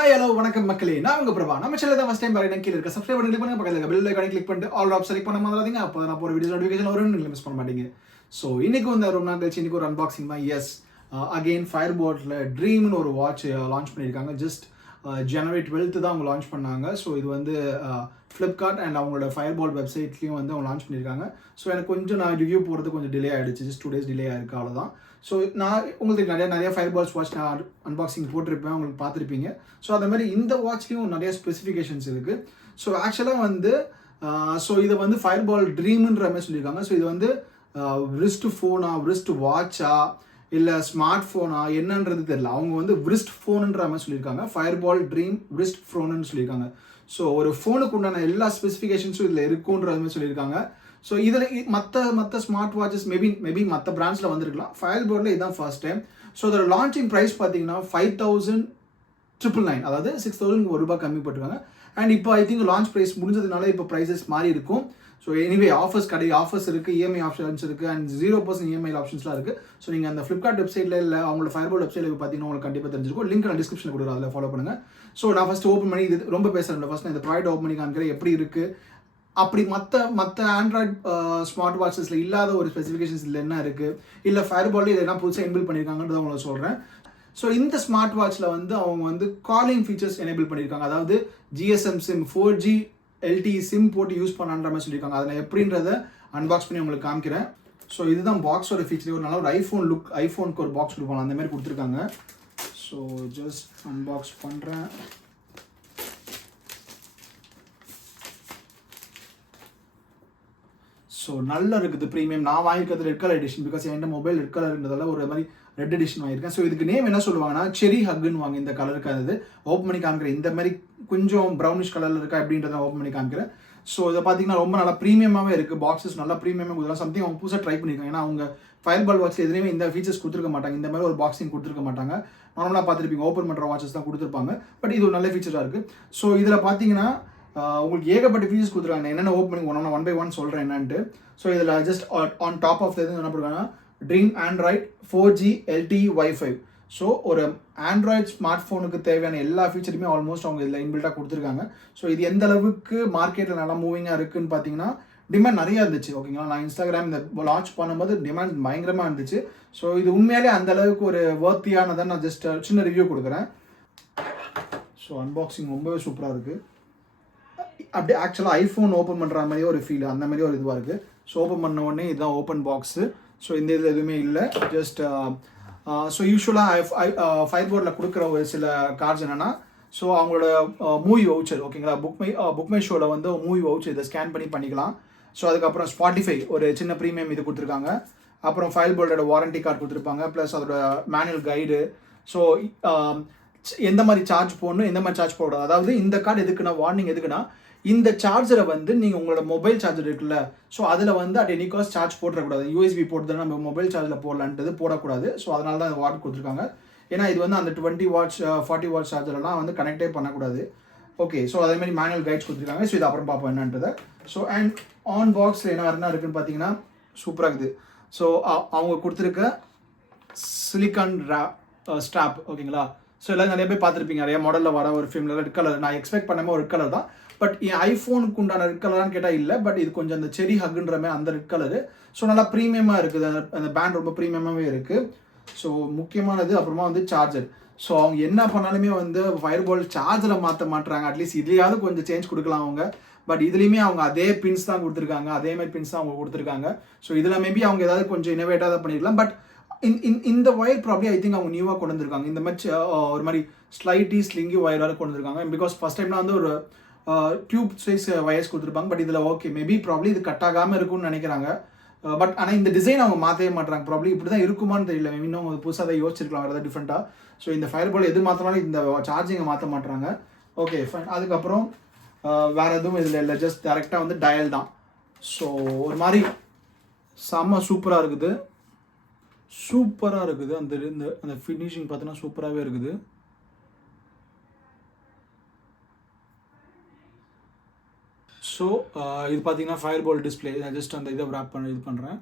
Hi hello வணக்கம் மக்களே, நான் உங்க பிரபா. நம்ம சேனல் தான் ஃபர்ஸ்ட் டைம் பாருங்க, கீழ இருக்க சப்ஸ்கிரைப் பட்டன் கிளிக் பண்ணுங்க, பக்கத்துல இருக்க பெல் ஐகானை கிளிக் பண்ணிட்டு ஆல் ஆப்ஷன் செலக்ட் பண்ண மறந்துடாதீங்க. அப்போ நான் போற வீடியோஸ் நோட்டிஃபிகேஷன் வரும், நீங்க மிஸ் பண்ண மாட்டீங்க. ஸோ இன்னைக்கு வந்து ரொம்ப நாள் கழிச்சு இன்னைக்கு ஒரு அன்பாக்சிங் தான். எஸ், அகெயின் ஃபயர்போல்ட்ல ட்ரீம்னு ஒரு வாட்ச் லான்ச் பண்ணியிருக்காங்க. ஜஸ்ட் ஜனவரி 12 தான் அவங்க லான்ச் பண்ணாங்க. ஸோ இது வந்து ஃப்ளிப்கார்ட் அண்ட் அவங்களோட ஃபயர்போல்ட் வெப்சைட்லேயும் வந்து அவங்க லான்ச் பண்ணியிருக்காங்க. ஸோ எனக்கு கொஞ்சம் நான் ரிவ்யூ போகிறது கொஞ்சம் டிலே ஆகிடுச்சு, ஜஸ்ட் 2 days டிலே ஆயிருக்கு, அவ்வளோதான். ஸோ நான் உங்களுக்கு நிறைய ஃபயர்பால்ஸ் வாட்ச் நான் அன்பாக்சிங் போட்டிருப்பேன், உங்களுக்கு பார்த்துருப்பீங்க. ஸோ அதே மாதிரி இந்த வாட்ச்லேயும் நிறைய ஸ்பெசிஃபிகேஷன்ஸ் இருக்குது. ஸோ ஆக்சுவலாக வந்து ஸோ இதை வந்து ஃபயர்பால் ட்ரீம்ன்ற மாதிரி சொல்லியிருக்காங்க. ஸோ இது வந்து விரிஸ்ட் ஃபோனா, விரிஸ்ட் வாட்சா, இல்லை ஸ்மார்ட் ஃபோனா என்னன்றது தெரியல. அவங்க வந்து விரிஸ்ட் ஃபோனுன்ற மாதிரி சொல்லியிருக்காங்க. ஃபயர்பால் ட்ரீம் விரிஸ்ட் ஃபோனுன்னு சொல்லியிருக்காங்க. ஸோ ஒரு ஃபோனுக்கு உண்டான எல்லா ஸ்பெசிஃபிகேஷன்ஸும் இதில் இருக்குன்ற மாதிரி சொல்லியிருக்காங்க. ஸோ இதில் மற்ற ஸ்மார்ட் வாட்சஸ் மேபி மற்ற பிராண்ட்ஸில் வந்துருக்கலாம். ஃபயர்போல்ட்டில் இதுதான் ஃபர்ஸ்ட் டைம். ஸோ இதோட லான்ச்சிங் ப்ரைஸ் பார்த்தீங்கன்னா 5,999, அதாவது 6,000 ஒரு ரூபாய் கம்மி போட்டுருக்காங்க. அண்ட் இப்போ ஐ திங்க் லான்ச் ப்ரைஸ் முடிஞ்சதுனால இப்போ ப்ரைஸஸ் மாறி இருக்கும். ஸோ எனிவே ஆஃபர்ஸ் இருக்குது, இஎம்ஐ ஆப்ஷன்ஸ் இருக்குது, அண்ட் 0% இஎம்ஐ ஆப்ஷன்ஸ்லாம் இருக்குது. ஸோ நீங்கள் அந்த ஃப்ளிப்கார்ட் வெப்சைட்டில் இல்லை அவங்களோட ஃபயர்போல்ட் வெப்சைட்டில் பார்த்தீங்கன்னா உங்களுக்கு கண்டிப்பாக தெரிஞ்சிருக்கும். லிங்க் நான் டிஸ்கிரிப்ஷனில் கொடுக்குறேன், அதில் ஃபாலோ பண்ணுங்கள். ஸோ நான் ஃபஸ்ட்டு ஓப்பன் பண்ணி இது ரொம்ப பேசுகிறேன். ஃபஸ்ட் நான் இந்த ப்ராடக்ட் ஓப்பன் பண்ணி காமிக்கிறேன் எப்படி இருக்குது. அப்படி மற்ற ஆண்ட்ராய்ட் ஸ்மார்ட் வாட்சஸில் இல்லாத ஒரு ஸ்பெசிஃபிகேஷன்ஸ் இதில் என்ன இருக்குது, இல்லை ஃபயர்பால்ல இதை என்ன புதுசாக இன்பில் பண்ணியிருக்காங்கன்றத உங்களுக்கு சொல்கிறேன். ஸோ இந்த ஸ்மார்ட் வாட்சில் வந்து அவங்க வந்து காலிங் ஃபீச்சர்ஸ் எனேபிள் பண்ணியிருக்காங்க. அதாவது GSM sim, 4G LTE sim போட்டு யூஸ் பண்ணான்ற மாதிரி சொல்லியிருக்காங்க. அதில் எப்படின்றத அன்பாக்ஸ் பண்ணி உங்களுக்கு காமிக்கிறேன். ஸோ இதுதான் பாக்ஸோட ஃபீச்சர். ஒரு நல்ல ஒரு ஐஃபோனுக்கு ஒரு பாக்ஸ் கொடுப்பாங்க, அந்த மாதிரி கொடுத்துருக்காங்க. ஸோ ஜஸ்ட் அன்பாக்ஸ் பண்ணுறேன். ஸோ நல்லா இருக்குது, ப்ரீமியம். நான் வாங்கியிருக்கிறது ரெட் கலர் எடிஷன், பிகாஸ் என் மொபைல் ரெட் கலர் இருந்ததால் ஒரு மாதிரி ரெட் எடிஷன் வாங்கியிருக்கேன். ஸோ இதுக்கு நேம் என்ன சொல்லுவாங்கன்னா செரி ஹக்குன்னு வாங்க. இந்த கலருக்கு அது ஓப்பன் பண்ணி காமிக்கிறேன். இந்த மாதிரி கொஞ்சம் ப்ரௌனிஷ் கலரில் இருக்கா அப்படின்றத ஓப்பன் பண்ணி காமிக்கிறேன். ஸோ இதை பார்த்தீங்கன்னா ரொம்ப நல்லா ப்ரீமியமாகவே இருக்குது. பாக்ஸஸ் நல்லா ப்ரீமியமாக கொடுக்கலாம். சம்திங் அவங்க புதுசாக ட்ரை பண்ணியிருக்காங்க. ஏன்னா அவங்க ஃபயர்பால் வாட்ச் எதுலேயுமே இந்த ஃபீச்சர்ஸ் கொடுத்துருக்க மாட்டாங்க, இந்த மாதிரி ஒரு பாக்ஸிங் கொடுத்துருக்க மாட்டாங்க. நார்மலாக பார்த்துருப்பீங்க ஓப்பன் பண்ணுற வாட்சஸ் தான் கொடுத்துருப்பாங்க. பட் இது ஒரு நல்ல ஃபீச்சராக இருக்குது. ஸோ இதில் பார்த்தீங்கன்னா உங்களுக்கு ஏகப்பட்ட ஃபீச்சர்ஸ் கொடுத்துருக்காங்க. என்னென்ன ஓப்பன் பண்ணி ஒன் பை ஒன் சொல்கிறேன் என்னன்ட்டு. ஸோ இதில் ஜஸ்ட் ஆன் டாப் ஆஃப் எது என்ன பண்ணுறாங்கன்னா dream Android 4G LTE Wi-Fi. So ஒரு ஆண்ட்ராய்ட் ஸ்மார்ட் ஃபோனுக்கு தேவையான எல்லா ஃபீச்சருமே ஆல்மோஸ்ட் அவங்க இதில் இன்பில்ட்டாக கொடுத்துருக்காங்க. ஸோ இது எந்த அளவுக்கு மார்க்கெட்டில் நல்லா மூவிங்காக இருக்குன்னு பார்த்தீங்கன்னா டிமாண்ட் நிறையா இருந்துச்சு. ஓகேங்களா, நான் இன்ஸ்டாகிராம் இந்த லான்ச் பண்ணும்போது டிமாண்ட் பயங்கரமாக இருந்துச்சு. ஸோ இது உண்மையிலே அந்த அளவுக்கு ஒரு வர்த்தியானதை நான் ஜஸ்ட் சின்ன ரிவ்யூ கொடுக்குறேன். ஸோ அன்பாக்சிங் ரொம்பவே சூப்பராக இருக்குது. அப்படியே ஆக்சுவலாக ஐஃபோன் ஓப்பன் பண்ணுற மாதிரியே ஒரு ஃபீல், அந்த மாதிரி ஒரு இதுவாக இருக்குது. ஸோ ஓப்பன் பண்ண உடனே இதுதான் ஓப்பன் பாக்ஸு. ஸோ இந்த இதில் எதுவுமே இல்லை. ஜஸ்ட் ஸோ யூஸ்வலாக ஃபயர்போல்ட்டில் கொடுக்குற ஒரு சில கார்ட்ஸ் என்னென்னா, ஸோ அவங்களோட மூவி வவுச்சர், ஓகேங்களா, புக்மை ஷோவில் வந்து மூவி வவுச்சர் இதை ஸ்கேன் பண்ணிக்கலாம். ஸோ அதுக்கப்புறம் ஸ்பாட்டிஃபை ஒரு சின்ன ப்ரீமியம் இது கொடுத்துருக்காங்க. அப்புறம் ஃபயர்போல்ட்டோட வாரண்டி கார்டு கொடுத்துருப்பாங்க, ப்ளஸ் அதோட மேனுவல் கைடு. ஸோ எந்த மாதிரி சார்ஜ் போடணும், எந்த மாதிரி சார்ஜ் போடக்கூடாது. அதாவது இந்த கார்டு எதுக்குன்னா, வார்னிங் எதுக்குன்னா, இந்த சார்ஜரை வந்து நீங்கள் உங்களோட மொபைல் சார்ஜர் இருக்குல்ல, ஸோ அதில் வந்து அட் எனி காஸ்ட் சார்ஜ் போட்டுறக்கூடாது. USB போட்டு தான் நம்ம மொபைல் சார்ஜில் போடலான்றது போடக்கூடாது. ஸோ அதனால தான் இந்த வாட் கொடுத்துருக்காங்க. ஏன்னா இது வந்து அந்த 20 watts 40 watts சார்ஜர்லாம் வந்து கனெக்டே பண்ணக்கூடாது. ஓகே, ஸோ அதேமாதிரி மேனுவல் கைட்ஸ் கொடுத்துருக்காங்க. ஸோ இது அப்புறம் பார்ப்போம் என்னன்றதை. ஸோ அண்ட் ஆன் பாக்ஸில் என்ன இருக்குன்னு பார்த்தீங்கன்னா சூப்பராக இருக்குது. ஸோ அவங்க கொடுத்துருக்க சிலிக்கான் ஸ்ட்ராப், ஓகேங்களா. ஸோ எல்லாம் நிறைய பேர் பார்த்துருப்பீங்க, நிறைய மாடலில் வர ஒரு ஃபிலிமில் ரெட் கலர். நான் எக்ஸ்பெக்ட் பண்ணாமல் ஒரு ரெட் கலர் தான். பட் என் ஐஃபோனுக்கு உண்டான ரெட் கலரான்னு கேட்டால் இல்லை. பட் இது கொஞ்சம் அந்த செரி ஹக்குன்ற மாதிரி அந்த ரெட் கலரு. ஸோ நல்லா ப்ரீமியமாக இருக்குது. அந்த பேண்ட் ரொம்ப ப்ரீமியமாகவே இருக்குது. ஸோ முக்கியமானது அப்புறமா வந்து சார்ஜர். ஸோ அவங்க என்ன பண்ணாலுமே வந்து ஃபயர்பால்ட் சார்ஜரை மாற்ற மாட்டுறாங்க. அட்லீஸ்ட் இதுலையாவது கொஞ்சம் சேஞ்ச் கொடுக்கலாம் அவங்க. பட் இதுலேயுமே அவங்க அதே பின்ஸ் தான் கொடுத்துருக்காங்க, அதே மாதிரி பின்ஸ் தான் அவங்க கொடுத்துருக்காங்க. ஸோ இதில் மேபி அவங்க ஏதாவது கொஞ்சம் இனோவேட்டாக தான் பண்ணியிருக்கலாம். பட் இந்த ஒயர் ப்ராப்ளி ஐ திங்க் அவங்க நியூவாக கொண்டு வந்திருக்காங்க. இந்த மாதிரி ஒரு மாதிரி ஸ்லைட்டி ஸ்லிங்கி ஒயராக கொண்டு வந்திருக்காங்க. பிகாஸ் ஃபஸ்ட் டைம்னா வந்து ஒரு டியூப் சைஸ் வயர்ஸ் கொடுத்துருப்பாங்க. பட் இதில் ஓகே மேபி ப்ராப்ளி இது கட் ஆகாமல் இருக்கும்னு நினைக்கிறாங்க. பட் ஆனால் இந்த டிசைன் அவங்க மாற்றவே மாட்டுறாங்க. ப்ராப்ளி இப்படி தான் இருக்குமான்னு தெரியல. இன்னும் அவங்க புதுசாக அதை யோசிச்சிருக்கலாம், வேறு ஏதாவது டிஃப்ரெண்ட்டாக. ஸோ இந்த ஃபயர்பால் எது மாற்றினாலும் இந்த சார்ஜிங்கை மாற்ற மாட்டுறாங்க. Okay fine. அதுக்கப்புறம் வேறு எதுவும் இதில் இல்லை, ஜஸ்ட் டேரெக்டாக வந்து டயல் தான். ஸோ ஒரு மாதிரி செம்ம சூப்பராக இருக்குது. அந்த ஃபினிஷிங் பார்த்தீங்கன்னா சூப்பராகவே இருக்குது. ஸோ இது பார்த்தீங்கன்னா ஃபயர்பால் டிஸ்பிளே. நான் ஜஸ்ட் அந்த இதை ரேப் இது பண்ணுறேன்.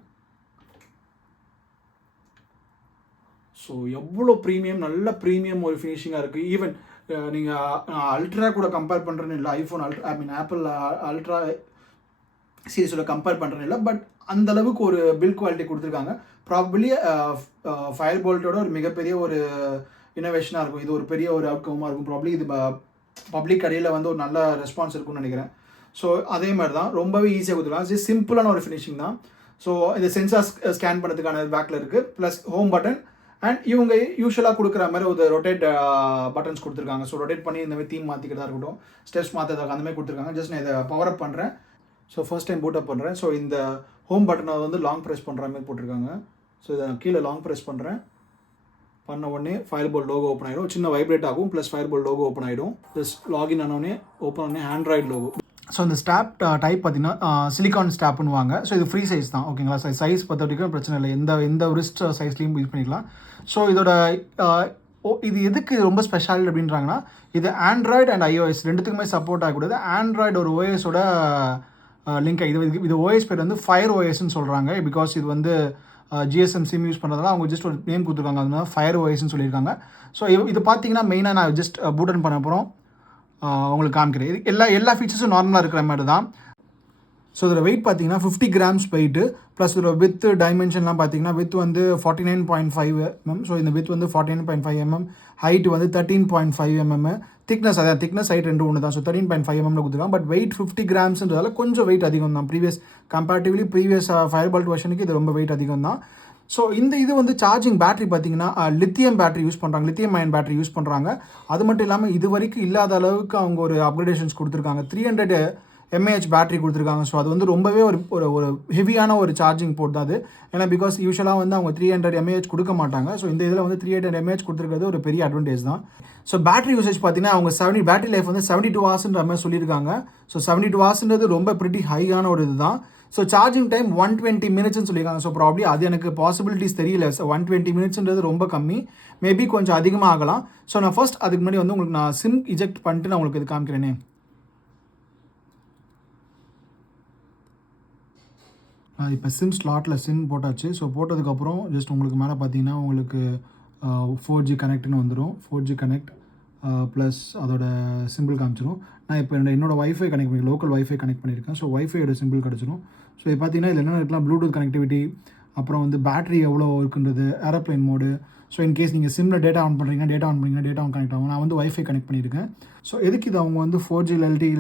ஸோ எவ்வளோ ப்ரீமியம், நல்ல ப்ரீமியம் ஒரு ஃபினிஷிங்காக இருக்குது. ஈவன் நீங்கள் அல்ட்ரா கூட கம்பேர் பண்ணுறேன்னு இல்லை, ஐஃபோன் அல்ட்ரா ஆப்பிள் அல்ட்ரா சீரிஸோட கம்பேர் பண்ணுறேன்னு இல்லை, பட் அந்தளவுக்கு ஒரு பில்ட் குவாலிட்டி கொடுத்துருக்காங்க. ப்ராபபிளி ஃபயர்போல்ட்டோட ஒரு மிகப்பெரிய ஒரு இன்னோவேஷனாக இருக்கும். இது ஒரு பெரிய ஒரு அவுட்கமாக இருக்கும். ப்ராபப்ளி இது பப்ளிக் கடையில் வந்து ஒரு நல்ல ரெஸ்பான்ஸ் இருக்கும்னு நினைக்கிறேன். ஸோ அதே மாதிரி தான் ரொம்பவே ஈஸியாக கொடுத்துருக்காங்க. இது சிம்பிளான ஒரு ஃபினிஷிங் தான். ஸோ இது சென்சார் ஸ்கேன் பண்ணுறதுக்கான பேக்கில் இருக்குது, ப்ளஸ் ஹோம் பட்டன் அண்ட் இவங்க யூஸ்வலாக கொடுக்குற மாதிரி ஒரு ரொட்டேட் பட்டன்ஸ் கொடுத்துருக்காங்க. ஸோ ரொட்டேட் பண்ணி இந்த மாதிரி தீம் மாற்றிக்கிறதா இருக்கட்டும், ஸ்டெப்ஸ் மாற்றுறதுக்கு அந்த மாதிரி கொடுத்துருக்காங்க. ஜஸ்ட் நான் இதை பவர் அப் பண்ணுறேன். ஸோ ஃபர்ஸ்ட் டைம் பூட் அப் பண்ணுறேன். ஸோ இந்த ஹோம் பட்டனை வந்து லாங் ப்ரெஸ் பண்ணுற மாதிரி போட்டிருக்காங்க. ஸோ இதை நான் கீழே லாங் ப்ரெஸ் பண்ணுறேன். பண்ண உடனே ஃபயர்போல்ட் லோகோ ஓப்பன் ஆகிடும். சின்ன வைப்ரேட் ஆகும், ப்ளஸ் ஃபயர்போல்ட் லோகோ ஓப்பன் ஆகிடும். ப்ளஸ் லாகின் ஆனோடனே ஓப்பன் ஆனே ஆண்ட்ராய்டு லோகோ. ஸோ இந்த ஸ்டாப் டைப் பார்த்தீங்கன்னா சிலிகான் ஸ்டாப்னு வாங்க. ஸோ இது ஃப்ரீ சைஸ் தான், ஓகேங்களா. சைஸ் பொறுத்த வரைக்கும் பிரச்சனை இல்லை, எந்த ரிஸ்ட் சைஸ்லையும் யூஸ் பண்ணிக்கலாம். ஸோ இதோட இது எதுக்கு ரொம்ப ஸ்பெஷாலிட்டி அப்படின்றாங்கன்னா, இது ஆண்ட்ராய்டு அண்ட் iOS ரெண்டுத்துக்குமே சப்போர்ட் ஆகக்கூடாது. ஆண்ட்ராய்டு ஒரு ஓஎஸோட லிங்க். இது ஓஎஸ் பேர் வந்து ஃபயர் ஓஎஸ்ன்னு சொல்கிறாங்க. பிகாஸ் இது வந்து ஜிஎஸ்எம் சிம் யூஸ் பண்ணுறதுனால அவங்க ஜஸ்ட் ஒரு நேம் கொடுத்துருக்காங்க, அதனால ஃபயர் ஓஎஸ்ன்னு சொல்லியிருக்காங்க. ஸோ இது பார்த்தீங்கன்னா மெயினாக நான் ஜஸ்ட் பூட்டன் பண்ண அப்புறம் உங்களுக்கு காமிக்கிறேன். இது எல்லா ஃபீச்சர்ஸும் நார்மலாக இருக்கிற மாதிரி தான். ஸோ இதோட வெயிட் பார்த்தீங்கன்னா 50 கிராம்ஸ் வெயிட்டு, ப்ளஸ் இதோட வித் டைமென்ஷன்லாம் பார்த்தீங்கன்னா வித் வந்து 49.5 mm. ஸோ இந்த வித் வந்து 49.5 mm, ஹைட் வந்து 13.5 mm, திக்னஸ் அதான் திக்னஸ் ஹைட் ரெண்டு ஒன்று தான். ஸோ 13.5 mm கொடுத்துருக்காங்க. பட் வெயிட் 50 கிராம்ஸ்ன்றதால கொஞ்சம் வெயிட் அதிகம் தான். ப்ரீவியஸ் ஃபயர்பால்ட் வெர்ஷனுக்கு இது ரொம்ப வெயிட் அதிகம் தான். ஸோ இது வந்து சார்ஜிங் பேட்டரி பார்த்தீங்கன்னா லித்தியம் பேட்டரி யூஸ் பண்ணுறாங்க, லித்தியம் அயன் பேட்டரி யூஸ் பண்ணுறாங்க. அது மட்டும் இல்லாமல் இது வரைக்கும் இல்லாத அளவுக்கு அவங்க ஒரு அப்கிரேடேஷன்ஸ் கொடுத்துருக்காங்க. 300 mAh பேட்டரி கொடுத்துருக்காங்க. ஸோ அது வந்து ரொம்பவே ஒரு ஹெவியான ஒரு சார்ஜிங் போர்ட் தான் அது. ஏன்னா பிகாஸ் யூஸ்வலாக வந்து அவங்க 300 mAh கொடுக்க மாட்டாங்க. ஸோ இந்த இதில் வந்து 300 mAh கொடுத்துருக்கிறது ஒரு பெரிய அட்வான்டேஜ் தான். ஸோ பேட்டரி யூசேஜ் பார்த்தீங்கன்னா அவங்க பேட்டரி லைஃப் வந்து 72 hours மாதிரி சொல்லியிருக்காங்க. ஸோ 72 hours ரொம்ப பிரிட்டி ஹையான ஒரு இது தான். ஸோ சார்ஜிங் டைம் 120 minutesன்னு சொல்லியிருக்காங்க. ஸோ ப்ராப்ளி அது எனக்கு பாசிபிலிட்டிஸ் தெரியல. 120 minutesன்றது ரொம்ப கம்மி, மேபி கொஞ்சம் அதிகமாக ஆகலாம். ஸோ நான் ஃபர்ஸ்ட் அதுக்கு முன்னாடி வந்து உங்களுக்கு நான் சிம் இஜெக்ட் பண்ணிட்டு நான் உங்களுக்கு இது காமிக்கிறேனே. இப்போ சிம் ஸ்லாட்டில் சிம் போட்டாச்சு. ஸோ போட்டதுக்கப்புறம் ஜஸ்ட் உங்களுக்கு மேலே பார்த்தீங்கன்னா உங்களுக்கு 4G கனெக்ட்னு வந்துடும். 4G கனெக்ட் ப்ளஸ் அதோட சிம்பிள் காமிச்சிடும். நான் இப்போ என்னோடய வைஃபை கனெக்ட் பண்ணி லோக்கல் வைஃபை கனெக்ட் பண்ணியிருக்கேன். ஸோ வைஃபையோட சிம்பிள் கிடச்சிடும். ஸோ இது பார்த்தீங்கன்னா இதில் என்ன இருக்கலாம், ப்ளூடூத் கனெக்டிவிட்டி, அப்புறம் வந்து பேட்டரி எவ்வளோ இருக்குன்றது, ஏரோப்ளைன் மோடு. ஸோ இன்கேஸ் நீங்கள் சிம்மில் டேட்டா ஆன் பண்ணுறீங்க, டேட்டா ஆன் கனெக்ட் ஆகும். நான் வந்து வைஃபை கனெக்ட் பண்ணியிருக்கேன். ஸோ எதுக்கு இது அவங்க வந்து 4G LTE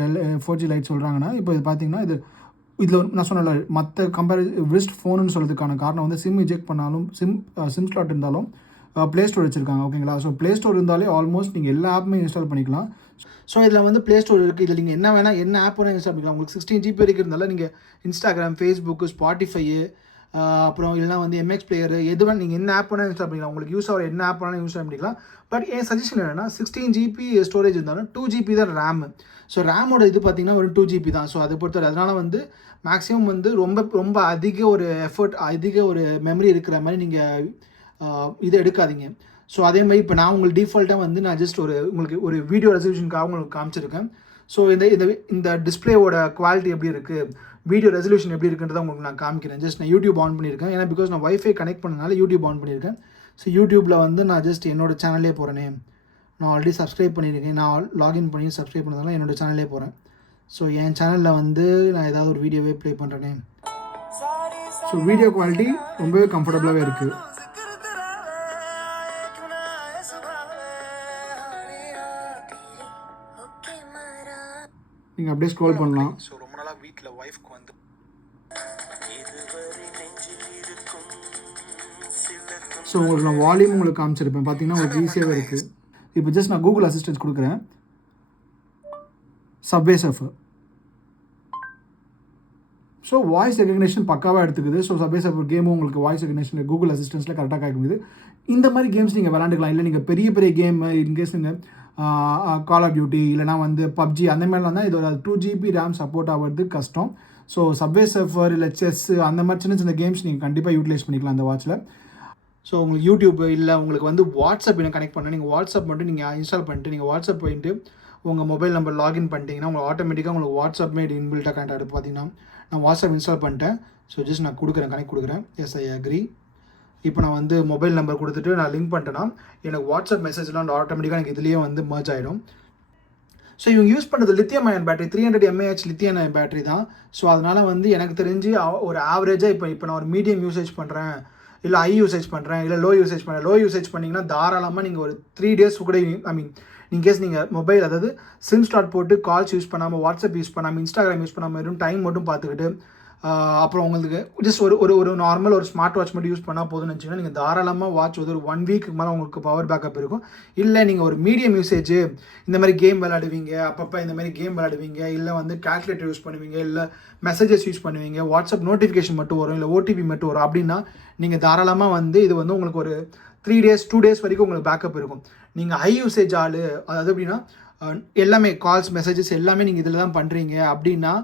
4G லைட் சொல்கிறாங்கன்னா, இப்போ இது பார்த்தீங்கன்னா இதில் நான் சொன்னல மற்ற விஸ்ட் ஃபோனுன்னு சொல்கிறதுக்கான காரணம் வந்து சிம் இஜெக்ட் பண்ணாலும் சிம் ஸ்லாட் இருந்தாலும் ப்ளே ஸ்டோர் வச்சுருக்காங்க, ஓகேங்களா. ஸோ ப்ளே ஸ்டோர் இருந்தாலே ஆல்மோஸ்ட் நீங்கள் எல்லா ஆப்புமே இன்ஸ்டால் பண்ணிக்கலாம். ஸோ இதில் வந்து ப்ளே ஸ்டோர் இருக்குது. இதில் நீங்கள் என்ன ஆப் வேணால் இன்ஸ்டால் பண்ணிக்கலாம். உங்களுக்கு 16 GB இருக்கிறதால நீங்கள் இன்ஸ்டாகிராம், ஃபேஸ்புக்கு, ஸ்பாட்டிஃபை, அப்புறம் இல்லைனா வந்து MX பிளேயர், எது வேணும் நீங்கள் என்ன ஆப் வேணால் இன்ஸ்டால் பண்ணிக்கலாம். உங்களுக்கு யூஸ் ஆகிற என்ன ஆப் வேணாலும் இன்ஸ்டால் பண்ணிக்கலாம். பட் என் சஜஷன் என்னென்னா 16 GB ஸ்டோரேஜ் இருந்தாலும் 2 GB தான் ரேம். ஸோ ரேமோட இது பார்த்தீங்கன்னா ஒரு 2 GB தான். ஸோ அதை பொறுத்தவரை அதனால் வந்து மேக்ஸிமம் வந்து ரொம்ப அதிக ஒரு எஃபர்ட், அதிக ஒரு மெமரி இருக்கிற மாதிரி நீங்கள் இதை எடுக்காதீங்க. ஸோ அதே மாதிரி இப்போ நான் உங்களுக்கு டிஃபால்ட்டாக வந்து நான் ஜஸ்ட் உங்களுக்கு ஒரு வீடியோ ரெசல்யூஷனுக்காக உங்களுக்கு காமிச்சிருக்கேன். ஸோ இந்த டிஸ்பிளேவோட குவாலிட்டி எப்படி இருக்குது, வீடியோ ரெசல்யூஷன் எப்படி இருக்குன்றதை உங்களுக்கு நான் காமிக்கிறேன். ஜஸ்ட் நான் யூடியூப் ஆன் பண்ணியிருக்கேன். ஏன்னா பிகாஸ் நான் வைஃபை கனெக்ட் பண்ணனால யூடியூப் ஆன் பண்ணியிருக்கேன். ஸோ யூடியூப்பில் வந்து நான் ஜஸ்ட் என்னோடய சேனலே போகிறேனே, நான் ஆல்ரெடி சப்ஸ்கிரைப் பண்ணியிருக்கேன். நான் லாகின் பண்ணி சப்ஸ்கிரைப் பண்ணதால என்னோடய சேனலே போகிறேன். ஸோ என் சேனலில் வந்து நான் ஏதாவது ஒரு வீடியோவே ப்ளே பண்ணுறேனே. ஸோ வீடியோ குவாலிட்டி ரொம்பவே கம்ஃபர்டபுளாகவே இருக்குது. நீங்கள் அப்படியே ஸ்க்ரோல் பண்ணலாம். ஸோ ரொம்ப நாளாக வீட்டில் ஒய்ஃப்க்கு வந்து ஸோ உங்களுக்கு நான் வால்யூம் உங்களுக்கு காமிச்சிருப்பேன். பார்த்தீங்கன்னா உங்களுக்கு ஈஸியாகவே இருக்குது. இப்போ ஜஸ்ட் நான் கூகுள் அசிஸ்டன்ஸ் கொடுக்குறேன். Subway surfer. So voice recognition பக்காவாக எடுத்துக்குது. ஸோ சப்வே சர்ஃபர் கேமும் உங்களுக்கு வாய்ஸ் ரெகக்னேஷன் கூகுள் அசிஸ்டன்ஸில் கரெக்டாக கேட்குது. இந்த மாதிரி கேம்ஸ் நீங்கள் விளாண்டுக்கலாம். இல்லை நீங்கள் பெரிய கேம் இன்கேஸ் நீங்கள் கால் ஆஃப் டியூட்டி இல்லைனா வந்து பப்ஜி அந்த மாதிரிலாம் தான் இதோட 2 GB ரேம் சப்போர்ட் ஆகிறது கஷ்டம். ஸோ சப்வே சர்ஃபர் இல்லை செஸ் அந்த மாதிரி சின்ன கேம்ஸ் நீங்கள் கண்டிப்பாக யூட்டிலைஸ் பண்ணிக்கலாம் அந்த வாட்சில். ஸோ உங்களுக்கு யூடியூப் இல்லை உங்களுக்கு வந்து வாட்ஸ்அப் என்ன கனெக்ட் பண்ணால் நீங்கள் வாட்ஸ்அப் மட்டும் நீங்கள் இன்ஸ்டால் பண்ணிட்டு நீங்கள் வாட்ஸ்அப் போயிட்டு உங்கள் மொபைல் நம்பர் லாகின் பண்ணிட்டீங்கன்னா உங்களுக்கு ஆட்டோமேட்டிக்காக உங்களுக்கு வாட்ஸ்அப் இன்பில்ட்டாக கனெக்ட் ஆகிடும். பார்த்தீங்கன்னா நான் வாட்ஸ்அப் இன்ஸ்டால் பண்ணிட்டேன். ஸோ ஜஸ்ட் நான் கனெக்ட் கொடுக்குறேன். Yes I agree. இப்போ நான் வந்து மொபைல் நம்பர் கொடுத்துட்டு நான் லிங்க் பண்ணிட்டேன்னா எனக்கு வாட்ஸ்அப் மெசேஜ்லாம் ஆட்டோமேட்டிக்காக எனக்கு இதுலேயே வந்து மர்ஜ் ஆகிடும். ஸோ இவங்க யூஸ் பண்ணுறது lithium ion battery 300 mAh lithium ion battery தான். ஸோ அதனால் வந்து எனக்கு தெரிஞ்சு ஒரு ஆவரேஜாக இப்போ நான் ஒரு மீடியம் யூசேஜ் பண்ணுறேன், இல்லை ஹை யூசேஜ் பண்ணுறேன், இல்லை லோ யூசேஜ் பண்ணுறேன். லோ யூசேஜ் பண்ணிங்கன்னா தாராளமாக நீங்கள் ஒரு 3 days கூட இன்கேஸ் நீங்கள் மொபைல் அதாவது சிம் ஸ்லாட் போட்டு கால்ஸ் யூஸ் பண்ணாமல், வாட்ஸ்அப் யூஸ் பண்ணாமல், இன்ஸ்டாகிராம் யூஸ் பண்ணாமல், வெறும் டைம் மட்டும் பார்த்துக்கிட்டு அப்புறம் உங்களுக்கு ஜஸ்ட் ஒரு நார்மல் ஒரு ஸ்மார்ட் வாட்ச் மட்டும் யூஸ் பண்ணால் போதும்னு வச்சுக்கோங்க. நீங்கள் தாராளமாக வாட்ச் ஒரு 1 வீக்கு மேலே உங்களுக்கு பவர் பேக்கப் இருக்கும். இல்லை நீங்கள் ஒரு மீடியம் யூசேஜ் இந்த மாதிரி கேம் விளையாடுவீங்க, அப்பப்போ இந்த மாதிரி கேம் விளையாடுவீங்க, இல்லை வந்து கால்குலேட்டர் யூஸ் பண்ணுவீங்க, இல்லை மெசேஜஸ் யூஸ் பண்ணுவீங்க, வாட்ஸ்அப் நோட்டிஃபிகேஷன் மட்டும் வரும், இல்லை ஓடிபி மட்டும் வரும் அப்படின்னா நீங்கள் தாராளமாக வந்து இது வந்து உங்களுக்கு ஒரு 3 days 2 days வரைக்கும் உங்களுக்கு பேக்கப் இருக்கும். நீங்கள் ஹை யூசேஜ் ஆள், அதாவது எப்படின்னா எல்லாமே கால்ஸ் மெசேஜஸ் எல்லாமே நீங்கள் இதில் தான் பண்ணுறீங்க அப்படின்னா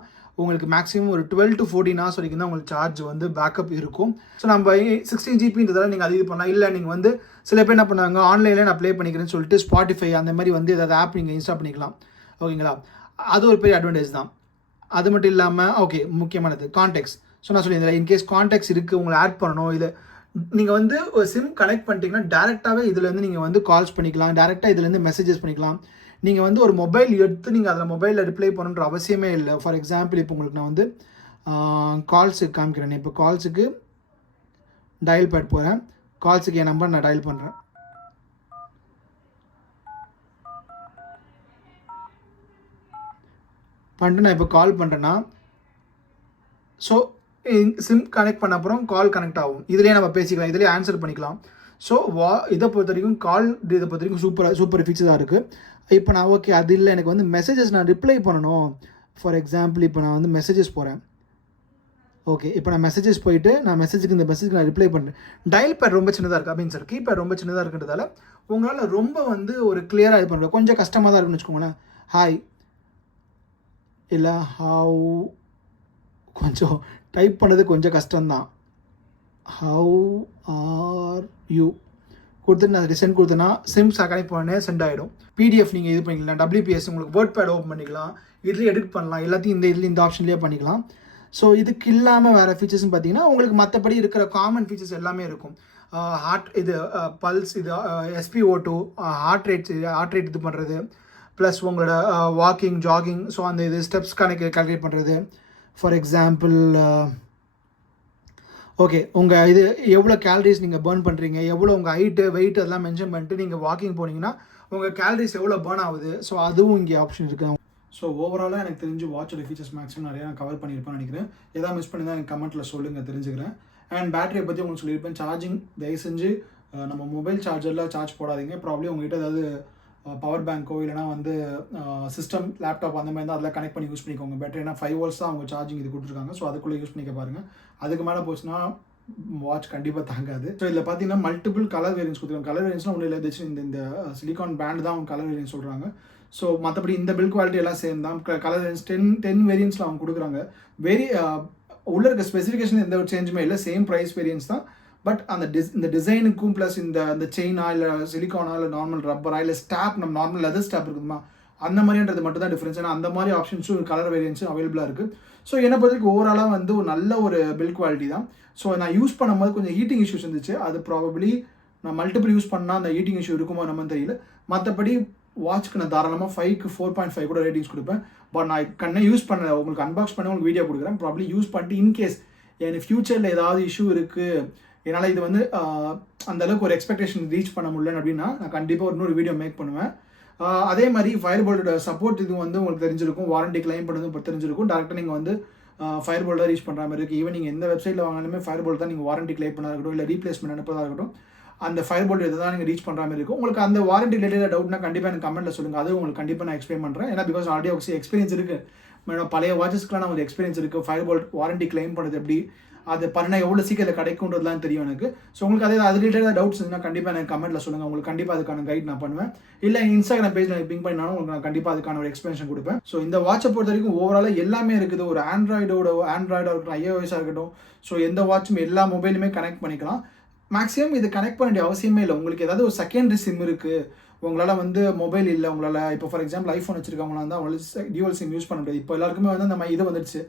உங்களுக்கு மேக்ஸிமம் ஒரு 12 to 14 hours வரைக்கும் தான் உங்களுக்கு சார்ஜ் வந்து பேக்கப் இருக்கும். ஸோ நம்ம 16 GBன்றதால நீங்கள் அது இது பண்ணலாம். இல்லை நீங்கள் வந்து சில பேர் என்ன பண்ணாங்க, ஆன்லைனில் நான் ப்ளே பண்ணிக்கிறேன்னு சொல்லிட்டு ஸ்பாட்டிஃபை அந்த மாதிரி வந்து ஏதாவது ஆப் நீங்கள் இன்ஸ்டால் பண்ணிக்கலாம். ஓகேங்களா, அது ஒரு பெரிய அட்வான்டேஜ் தான். அது மட்டும் இல்லாமல் ஓகே முக்கியமானது கான்டெக்ட்ஸ். ஸோ நான் சொல்லியிருந்தேன் இன்கேஸ் கான்டெக்ட்ஸ் இருக்குது உங்களை ஆட் பண்ணணும், இல்லை நீங்கள் வந்து ஒரு சிம் கனெக்ட் பண்ணிட்டீங்கன்னா டேரெக்டாகவே இதுலேருந்து நீங்கள் வந்து கால்ஸ் பண்ணிக்கலாம், டேரெக்டாக இதுலேருந்து மெசேஜஸ் பண்ணிக்கலாம். நீங்கள் வந்து ஒரு மொபைல் எடுத்து நீங்கள் அதில் மொபைலில் ரிப்ளை பண்ணணுன்ற அவசியமே இல்லை. ஃபார் எக்ஸாம்பிள் இப்போ உங்களுக்கு நான் வந்து கால்ஸுக்கு காமிக்கிறேன். இப்போ கால்ஸுக்கு டயல் பேட் போகிறேன், கால்ஸுக்கு என் நம்பர் நான் டயல் பண்ணுறேன். பண்ணிட்டு நான் இப்போ கால் பண்ணுறேன்னா ஸோ சிம் கனெக்ட் பண்ண அப்புறம் கால் கனெக்ட் ஆகும். இதிலே நம்ம பேசிக்கலாம், இதிலே ஆன்சர் பண்ணிக்கலாம். ஸோ இதை பொறுத்த வரைக்கும் இதை பொறுத்த வரைக்கும் சூப்பர் ஃபீச்சராக இருக்குது. இப்போ நான் ஓகே அது இல்லை எனக்கு வந்து மெசேஜஸ் நான் ரிப்ளை பண்ணணும். ஃபார் எக்ஸாம்பிள் இப்போ நான் வந்து மெசேஜஸ் போகிறேன். ஓகே இப்போ நான் மெசேஜஸ் போயிட்டு நான் மெசேஜுக்கு இந்த மெசேஜுக்கு நான் ரிப்ளை பண்ணுறேன். டயல் பேட் ரொம்ப சின்னதாக இருக்குது சார் கீபேட் ரொம்ப சின்னதாக இருக்குன்றதால உங்களால் ரொம்ப வந்து ஒரு கிளியராக இது பண்ணுறது கொஞ்சம் கஷ்டமாக தான் இருக்குன்னு வச்சுக்கோங்களேன். ஹாய் இல்லை ஹவு கொஞ்சம் டைப் பண்ணது கொஞ்சம் கஷ்டம்தான். ஹவு ஆர் யூ கொடுத்துட்டு நான் சென்ட் கொடுத்தேன்னா சிம் கனெக்ட் பண்ணே சென்ட் ஆகிடும். பிடிஎஃப் நீங்கள் இது பண்ணிக்கலாம், WPS உங்களுக்கு வேர்ட் பேட் ஓப்பன் பண்ணிக்கலாம், இதுலேயே எடிட் பண்ணலாம், எல்லாத்தையும் இந்த ஆப்ஷன்லேயே பண்ணிக்கலாம். ஸோ இதுக்கு இல்லாமல் வேறு ஃபீச்சர்ஸ்னு பார்த்தீங்கன்னா உங்களுக்கு மற்றபடி இருக்கிற காமன் ஃபீச்சர்ஸ் எல்லாமே இருக்கும். இது பல்ஸ், இது SpO2, ஹார்ட் ரேட் இது பண்ணுறது, ப்ளஸ் உங்களோட வாக்கிங் ஜாகிங், ஸோ அந்த இது ஸ்டெப்ஸ் கால்குலேட் பண்ணுறது. ஃபார் எக்ஸாம்பிள் ஓகே உங்கள் இது எவ்வளோ கேலரிஸ் நீங்கள் பர்ன் பண்ணுறீங்க, எவ்வளோ உங்கள் ஹைட்டு வெயிட் அதெல்லாம் மென்ஷன் பண்ணிட்டு நீங்கள் வாக்கிங் போனீங்கன்னா உங்கள் கேலரிஸ் எவ்வளோ பர்ன் ஆகுது, ஸோ அதுவும் இங்கே ஆப்ஷன் இருக்குது. ஸோ ஓவராலாக எனக்கு தெரிஞ்சு வாட்சோட ஃபீச்சர்ஸ் மேக்ஸிமம் நிறையா நான் கவர் பண்ணியிருப்பேன்னு நினைக்கிறேன். எதாவது மிஸ் பண்ணி தான் எனக்கு கமெண்ட்டில் சொல்லுங்கள், தெரிஞ்சுக்கிறேன். அண்ட் பேட்டரியை பற்றி உங்களுக்கு சொல்லியிருப்பேன். சார்ஜிங் தயவு செஞ்சு நம்ம மொபைல் சார்ஜரில் சார்ஜ் போடாதீங்க. ப்ராப்ளம் உங்கள்கிட்ட ஏதாவது பவர் பேங்க்கோ இல்லைனா வந்து சிஸ்டம் லேப்டாப் அந்த மாதிரி தான் அதில் கனெக்ட் பண்ணி யூஸ் பண்ணிக்கோங்க பெட்டர். ஏன்னா 5 volts தான் அவங்க சார்ஜிங் இது கொடுத்துருக்காங்க. ஸோ அதுக்குள்ளே யூஸ் பண்ணிக்க பாருங்கள். அதுக்கு மேலே போச்சுன்னா வாட்ச் கண்டிப்பாக தாங்காது. ஸோ இதில் பார்த்தீங்கன்னா மல்டிபிள் கலர் வேரியன்ஸ் கொடுத்துருக்காங்க. கலர் வேரியன்ஸ்லாம் ஒன்றும் இல்லை, இந்த சிலிகான் பேண்ட் தான் அவங்க கலர் வேரியன்ஸ் சொல்கிறாங்க. ஸோ மற்றபடி இந்த பில்ட் குவாலிட்டி எல்லாம் சேர்ந்து தான் கலர் வேரியன்ஸ் 10 வேரியன்ஸில் அவங்க கொடுக்குறாங்க. உள்ள இருக்க ஸ்பெசிஃபிகேஷன் எந்த ஒரு சேஞ்சுமே இல்லை, சேம் ப்ரைஸ் வேரியன்ஸ் தான். பட் அந்த இந்த டிசைனுக்கும் ப்ளஸ் இந்த செயினா இல்லை சிலிகானா இல்லை நார்மல் ரப்பரா இல்லை ஸ்டாப் நம்ம நார்மல் லெதர் ஸ்டாப் இருக்குதுமா அந்த மாதிரின்றது மட்டும் தான் டிஃப்ரென்ஸ். ஏன்னா அந்த மாதிரி ஆப்ஷன்ஸும் கலர் வேரியன்ஸும் அவைலபிளாக இருக்குது. ஸோ என்னை பொறுத்தவரைக்கும் ஓவராலாக வந்து ஒரு நல்ல ஒரு பில்ட் குவாலிட்டி தான். ஸோ நான் யூஸ் பண்ணும்போது கொஞ்சம் ஹீட்டிங் இஷ்யூஸ் இருந்துச்சு. அது ப்ராபப்ளி நான் மல்டிபிள் யூஸ் பண்ணால் அந்த ஹீட்டிங் இஷ்யூ இருக்குமோ நம்மன்னு தெரியல. மற்றபடி வாட்ச்க்கு நான் தாராளமாக 5க்கு 4.5 கூட ரேட்டிங்ஸ் கொடுப்பேன். பட் நான் யூஸ் பண்ணல, உங்களுக்கு அன்பாக்ஸ் பண்ணி உங்களுக்கு வீடியோ கொடுக்குறேன். ப்ராப்ளி யூஸ் பண்ணிட்டு இன்கேஸ் எனக்கு ஃபியூச்சரில் ஏதாவது இஷ்யூ இருக்குது, என்னால் இது வந்து அந்தளவுக்கு ஒரு எக்ஸ்பெக்டேஷன் ரீச் பண்ண முடியல அப்படின்னா நான் கண்டிப்பாக இன்னொரு வீடியோ மேக் பண்ணுவேன். அதே மாதிரி ஃபயர்போல்ட்டோட சப்போர்ட் இது வந்து உங்களுக்கு தெரிஞ்சிருக்கும், வாரண்டி கிளைம் பண்ணது இப்போ தெரிஞ்சிருக்கும். டேரெக்டாக நீங்கள் வந்து ஃபயர்போல்ட் தான் ரீச் பண்ணுற மாதிரி இருக்குது. ஈவன் நீங்கள் எந்த வெப்சைட்டில் வாங்கினாலுமே ஃபயர்போல்ட் தான் நீங்கள் வாரண்டி கிளைம் பண்ணதாக இருக்கட்டும், இல்லை ரீப்ளேஸ்மெண்ட் அனுப்புறதா இருக்கட்டும், அந்த ஃபயர்போல்ட் இதை தான் நீங்கள் ரீச் பண்ணுற மாதிரி இருக்கும். உங்களுக்கு அந்த வாரண்டி ரிலேட்டட் டவுட்னா கண்டிப்பாக எனக்கு கமெண்ட்டில் சொல்லுங்கள். அது உங்களுக்கு கண்டிப்பாக நான் எக்ஸ்பிளைன் பண்ணுறேன். ஏன்னா பிகாஸ் ஆல்ரெடி எக்ஸ்பீரியன்ஸ் இருக்குது, பழைய வாட்சஸ்க்குலாம் நான் ஒரு எக்ஸ்பீரியன்ஸ் இருக்குது. ஃபயர்போல்ட் வாரண்டி கிளைம் பண்ணுறது எப்படி, அது பண்ணால் எவ்வளோ சீக்கிரம் கிடைக்குன்றதுலாம் தெரியும் எனக்கு. ஸோ உங்களுக்கு அது ரிலேட்டடாக டவுட்ஸ் இருந்தால் கண்டிப்பாக எனக்கு கமெண்ட்டில் சொல்லுங்கள். உங்களுக்கு கண்டிப்பாக அதுக்கான கைட் நான் பண்ணுவேன். இல்லை இன்ஸ்டாகிராம் பேஜில் எனக்கு பிங்க் பண்ணினாலும் உங்களுக்கு நான் கண்டிப்பாக அதுக்கான ஒரு எக்ஸ்பிளனேஷன் கொடுப்பேன். ஸோ இந்த வாட்சை பொறுத்த வரைக்கும் ஓவராலாக எல்லாமே இருக்குது. ஒரு ஆண்ட்ராய்டாக இருக்கட்டும், iOS இருக்கட்டும், ஸோ எந்த வாட்சும் எல்லா மொபைலுமே கனெக்ட் பண்ணிக்கலாம். மேக்ஸிமம் இது கனெக்ட் பண்ண வேண்டிய அவசியமே இல்லை. உங்களுக்கு ஏதாவது ஒரு செகண்டரி சிம் இருக்குது, உங்களால் வந்து மொபைல் இல்லை, உங்களால் இப்போ ஃபார் எக்ஸாம்பிள் ஐஃபோன் வச்சுருக்கவங்களாம் தான் அவங்களுக்கு டியூவல் சிம் யூஸ் பண்ண முடியாது. இப்போ எல்லாருக்குமே வந்து நம்ம இது வந்துடுச்சு,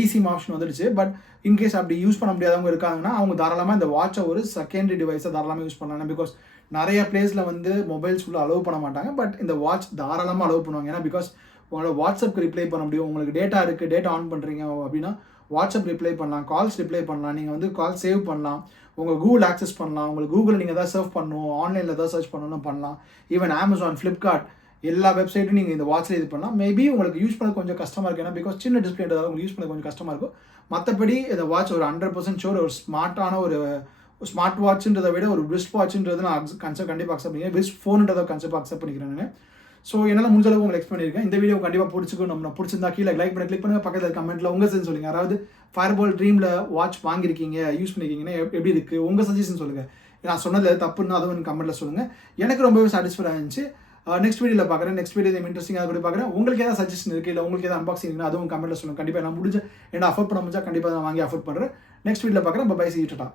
ஈஸிம் ஆப்ஷன் வந்துடுச்சு. பட் இன்கேஸ் அப்படி யூஸ் பண்ண முடியாதவங்க இருக்காங்கன்னா அவங்க தாராளமாக இந்த வாட்சை ஒரு செகண்டரி டிவைஸை தாராளமாக யூஸ் பண்ணலாம். பிகாஸ் நிறைய பிளேஸில் வந்து மொபைல்ஸ் உள்ள அலோவ் பண்ண மாட்டாங்க. பட் இந்த வாட்ச் தாராளமாக அலோவ் பண்ணுவாங்க. ஏன்னா பிகாஸ் உங்களோட வாட்ஸ்அப்க்கு ரிப்ளை பண்ண முடியும். உங்களுக்கு டேட்டா இருக்குது, டேட்டா ஆன் பண்ணுறீங்க அப்படின்னா வாட்ஸ்அப் ரிப்ளை பண்ணலாம், கால்ஸ் ரிப்ளை பண்ணலாம், நீங்கள் வந்து கால் சேவ் பண்ணலாம், உங்கள் கூகுள் ஆக்சஸ் பண்ணலாம், உங்களுக்கு கூகுள் நீங்கள் எதாவது சர்ச் பண்ணணும், ஆன்லைனில் எதாவது சர்ச் பண்ணணும்னு பண்ணலாம். ஈவன் அமேசான், ஃப்ளிப்கார்ட் எல்லா வெப்சைட்டும் நீங்கள் இந்த வாட்சில் இது பண்ணலாம். மேபி உங்களுக்கு யூஸ் பண்ண கொஞ்சம் கஷ்டமாக இருக்குது. ஏன்னா பிகாஸ் சின்ன டிஸ்பிளேன்றதால உங்களுக்கு யூஸ் பண்ண கொஞ்சம் கஷ்டமாக இருக்கும். மற்றபடி இந்த வாட்ச் ஒரு 100% ஷோர் ஒரு ஸ்மார்ட்டான ஒரு ஸ்மார்ட் வாட்ச்ன்றதை விட ஒரு பிரிஸ்ட் வாட்ச்ன்றது நான் கண்டிப்பாக அக்செப்ட் பண்ணிக்கிறேன். பிரிஸ்ட் ஃபோனுன்றதை கண்டிப்பாக அக்செப்ட் பண்ணிக்கிறேன் நான். ஸோ என்னால் முடிஞ்ச அளவுக்கு உங்களுக்கு எக்ஸ்பிளைன் பண்ணியிருக்கேன். இந்த வீடியோ கண்டிப்பாக பிடிச்சிக்கும். நம்ம பிடிச்சிருந்தா கீழே லைக் பண்ணி கிளிக் பண்ணுங்கள். பக்கத்தில் கமெண்ட்டில் உங்கள் சஜஷன் சொல்லுங்கள். யாராவது ஃபயர்பால்ட் ட்ரீமில் வாட்ச் வாங்கியிருக்கீங்க, யூஸ் பண்ணியிருக்கீங்கன்னா எப்படி இருக்குது உங்கள் சஜஷன் சொல்லுங்கள். நான் சொன்னது தப்புன்னு அதுவும் எனக்கு கமெண்ட்டில் சொல்லுங்கள். எனக்கு ரொம்பவே சாட்டிஸ்ஃபைடாக இருந்துச்சு. நெக்ஸ்ட் வீடியோவில் பார்க்குறேன். நெக்ஸ்ட் வீடியோ இன்ட்ரெஸ்டிங்காக கூட பார்க்குறேன். உங்களுக்கு ஏதாவது சஜஷன் இருக்குது இல்லை உங்களுக்கு ஏதாவது அன்பாக்சிங் இருக்குன்னா அதுவும் கமெண்ட்டில் சொல்லுங்கள். கண்டிப்பாக நான் முடிஞ்ச என்ன அஃபோர்ட் பண்ண முடிஞ்சா கண்டிப்பாக நான் வாங்கி அஃபோர்ட் பண்ணுறேன். நெக்ஸ்ட் வீடியோவில் பார்க்குறேன். Bye see Tata.